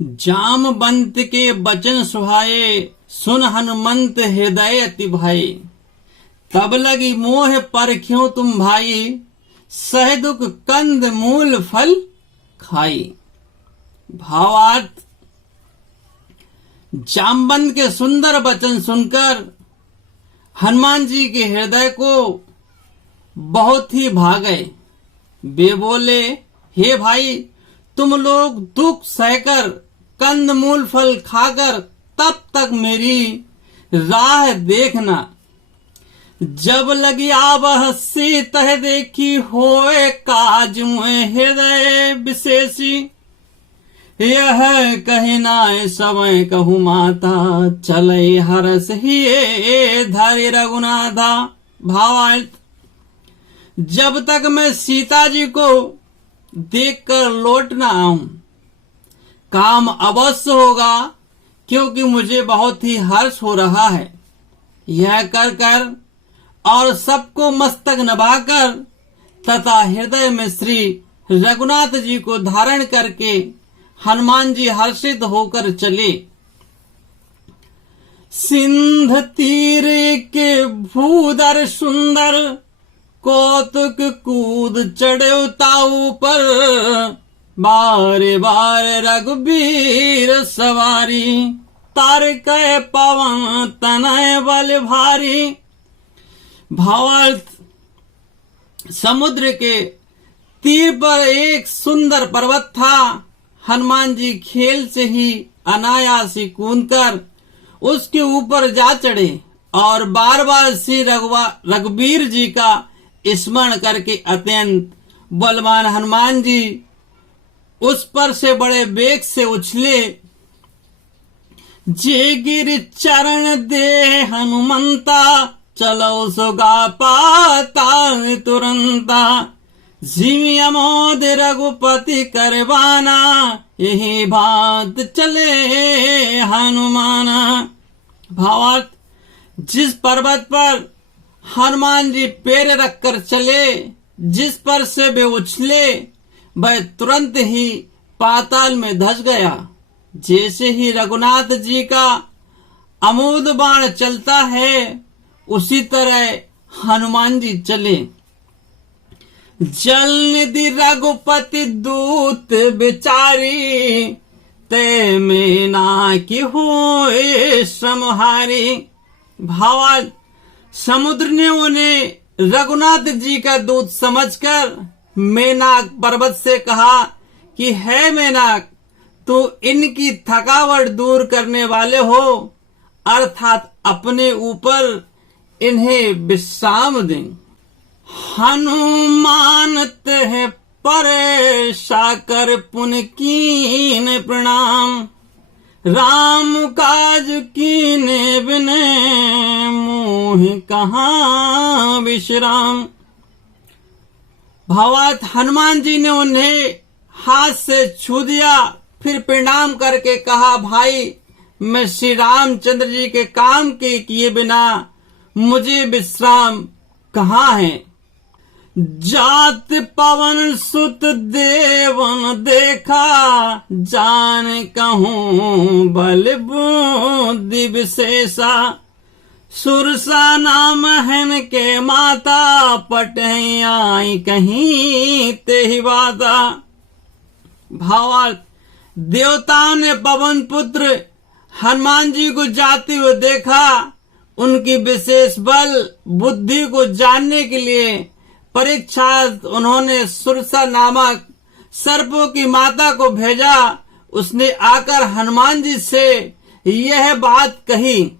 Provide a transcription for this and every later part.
जामवंत के वचन सुहाए, सुन हनुमंत हृदय अति भाई। तब लगी मोह परख्यों तुम भाई, सह दुख कंद मूल फल खाई। भावार्थ, जामवंत के सुंदर वचन सुनकर हनुमान जी के हृदय को बहुत ही भा गए। वे बोले, हे भाई, तुम लोग दुख सहकर कंद मूल फल खाकर तब तक मेरी राह देखना। जब लगी आवह से तह देखी, होए काज मुए हृदय विशेषी। यह कहनाए समय कहू माता, चले हरस ही धरि रघुनाथा। भावार्थ, जब तक मैं सीता जी को देखकर लौट न आऊं, काम अवश्य होगा, क्योंकि मुझे बहुत ही हर्ष हो रहा है। यह कर कर और सबको मस्तक नभाकर तथा हृदय में श्री रघुनाथ जी को धारण करके हनुमान जी हर्षित होकर चले। सिंध तीर के भूधर सुंदर, कौतुक कूद चढ़े ताऊ पर। बारे बारे रघुबीर सवारी, तारक पवन तनय बल भारी। भावार्थ, समुद्र के तीर पर एक सुंदर पर्वत था। हनुमान जी खेल से ही अनायासी कूदकर उसके ऊपर जा चढ़े और बार बार श्री रघुबीर जी का स्मरण करके अत्यंत बलवान हनुमान जी उस पर से बड़े वेग से उछले। जे गिर चरण दे हनुमंता, चलो सुगा पाता तुरंता। जीवी अमोद रघुपति करवाना, यही बात चले हनुमाना। भावार्थ, जिस पर्वत पर हनुमान जी पैर रखकर चले, जिस पर से वे उछले, वह तुरंत ही पाताल में धंस गया। जैसे ही रघुनाथ जी का अमोद बाण चलता है, उसी तरह हनुमान जी चले। जल निधि रघुपति दूत बिचारी, ते में ना की होए समहारी। भावार्थ, समुद्र ने उन्हें रघुनाथ जी का दूत समझकर मेनाक पर्वत से कहा कि है मेनाक, तो इनकी थकावट दूर करने वाले हो, अर्थात अपने ऊपर इन्हें विश्राम दें। हनुमान ते परे साकर पुन कीन प्रणाम, राम काज कीने बिने मोह कहाँ विश्राम। भावार्थ, हनुमान जी ने उन्हें हाथ से छू दिया, फिर प्रणाम करके कहा, भाई, मैं श्री रामचंद्र जी के काम के किए बिना मुझे विश्राम कहाँ है। जात पवन सुत देवन देखा, जान कहूँ बल बुद्धि विशेषा। सुरसा नाम हन के माता, पटे आई कहीं ते ही वाता। भावार्थ, देवताओं ने पवन पुत्र हनुमान जी को जाते हुए देखा। उनकी विशेष बल बुद्धि को जानने के लिए परीक्षा उन्होंने सुरसा नामक सर्पों की माता को भेजा। उसने आकर हनुमान जी से यह बात कही,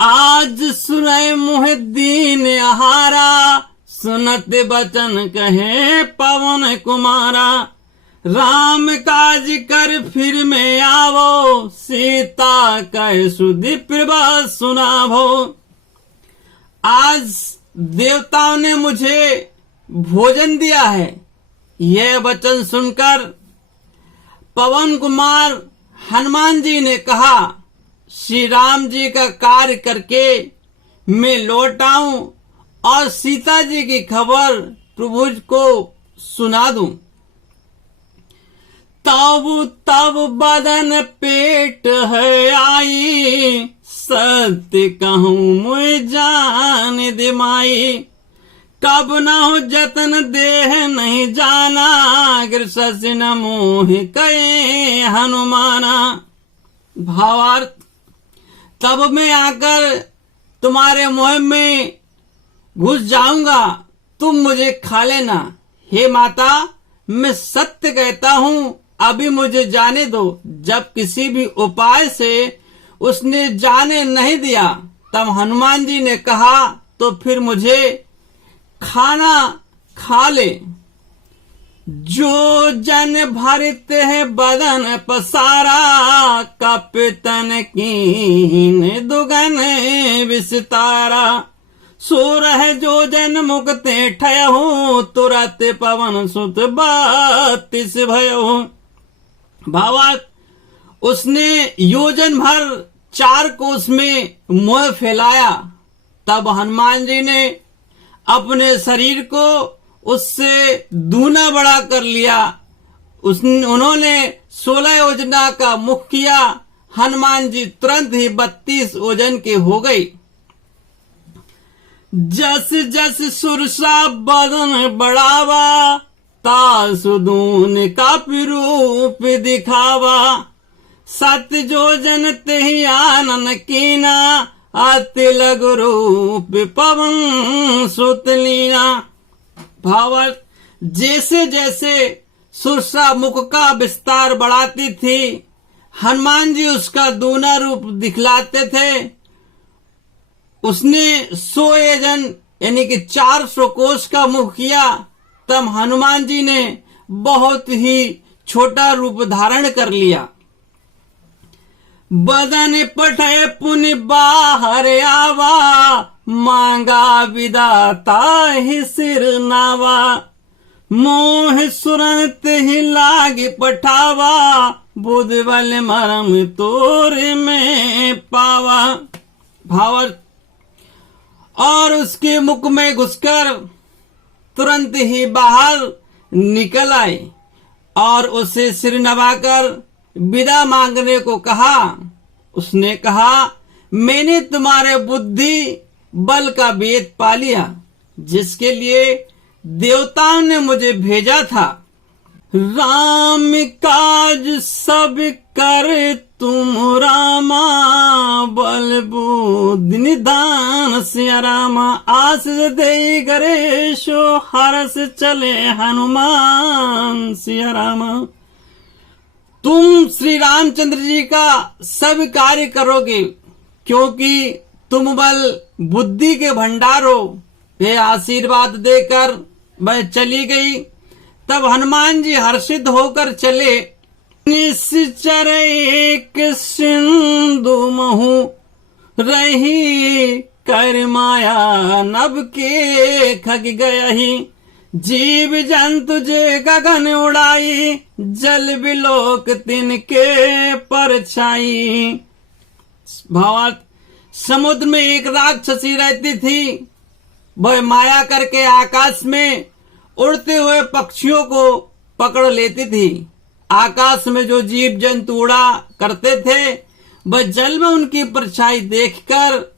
आज सुने मुह दीन आहारा, सुनत बचन कहे पवन कुमारा। राम काज कर फिर में आवो, सीता कह सुधि प्रभा सुनाभो। आज देवताओं ने मुझे भोजन दिया है। यह वचन सुनकर पवन कुमार हनुमान जी ने कहा, श्री राम जी का कार्य करके मैं लौट आऊं और सीता जी की खबर प्रभु को सुना दूं। तब तब बदन पेट है आई, सत्य कहूँ मुझे जान दे माई। कब न हो जतन देह नहीं जाना, गिरसस न मोह कहे हनुमाना। भावार्थ, तब मैं आकर तुम्हारे मोह में घुस जाऊंगा, तुम मुझे खा लेना। हे माता, मैं सत्य कहता हूँ, अभी मुझे जाने दो। जब किसी भी उपाय से उसने जाने नहीं दिया, तब हनुमान जी ने कहा, तो फिर मुझे खाना खा ले। जो जन भरित है बदन पसारा, कपितन कीन दुगन विस्तारा। सो रह जो जन मुक्ते ठयहु, तुरत पवन सुत 32 भयहु। भावार्थ, उसने योजन भर 4 कोस में मोह फैलाया। तब हनुमान जी ने अपने शरीर को उससे दूना बड़ा कर लिया। उन्होंने 16 योजना का मुख किया। हनुमान जी तुरंत ही 32 ओजन के हो गई। जस जस सुरसा बदन बढ़ावा, तासु दून का रूप दिखावा। 7 जोजन तेहि आनन कीना, अति लघु रूप पवन सुत लीना। भावार्थ, जैसे जैसे सुरसा मुख का विस्तार बढ़ाती थी, हनुमान जी उसका दूना रूप दिखलाते थे। उसने 100 योजन यानी कि 400 कोस का मुख किया, तब हनुमान जी ने बहुत ही छोटा रूप धारण कर लिया। बदन पठय पुनि बाहर आवा, मांगा विदाता ही सिर नावा। मोह सुरत ही लाग पठावा, बुध बल मरम तोर में पावा। भावार्थ, और उसके मुख में घुसकर तुरंत ही बाहर निकल आए और उसे सिर नवाकर विदा मांगने को कहा। उसने कहा, मैंने तुम्हारे बुद्धि बल का वेद पा लिया, जिसके लिए देवताओं ने मुझे भेजा था। राम काज सब कर तुम रामा, बल बुद्धि निदान सिया रामा। आस दे गरेशो, हरस चले हनुमान सिया रामा। तुम श्री रामचंद्र जी का सब कार्य करोगे, क्योंकि तुम बल बुद्धि के भंडार हो। वे आशीर्वाद देकर वह चली गई। तब हनुमान जी हर्षित होकर चले। निश्चर एक सिंधु महु, रही कर माया नभ के खग गयहि। जीव जंतु जे गगन उड़ाई, जल बिलोक तिनके परछाई। भावार्थ, समुद्र में एक राक्षसी रहती थी। वह माया करके आकाश में उड़ते हुए पक्षियों को पकड़ लेती थी। आकाश में जो जीव जंतु उड़ा करते थे, वह जल में उनकी परछाई देखकर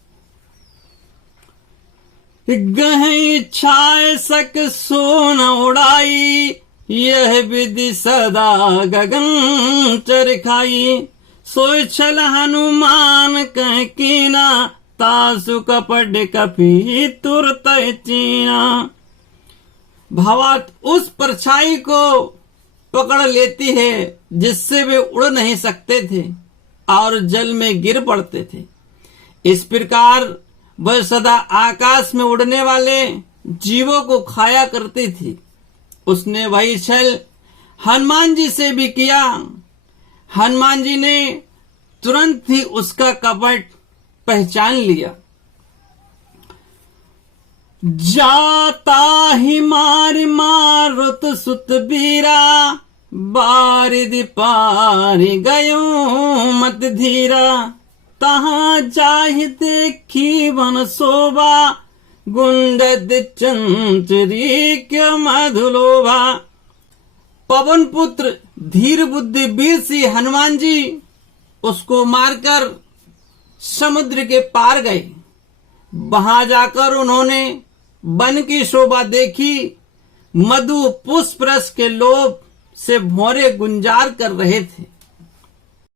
गहई छाए सक सोन उड़ाई। यह विधि सदा गगन चरखाई। सोई छल हनुमान कह कीना, तासु कपट कपी तुरत चीना। भावार्थ, उस परछाई को पकड़ लेती है जिससे वे उड़ नहीं सकते थे और जल में गिर पड़ते थे। इस प्रकार वह सदा आकाश में उड़ने वाले जीवों को खाया करती थी। उसने वही छल हनुमान जी से भी किया। हनुमान जी ने तुरंत ही उसका कपट पहचान लिया। जाता ही मार मारुत सुत बीरा, बारिद पार गयो मत धीरा। तहाँ जाहि देखी वन शोभा, गुंडद चंचरी के मधुलोभा। पवन पुत्र धीर बुद्धि वीर सिंह हनुमान जी उसको मारकर समुद्र के पार गए। वहां जाकर उन्होंने वन की शोभा देखी। मधु पुष्प रस के लोभ से भौरे गुंजार कर रहे थे।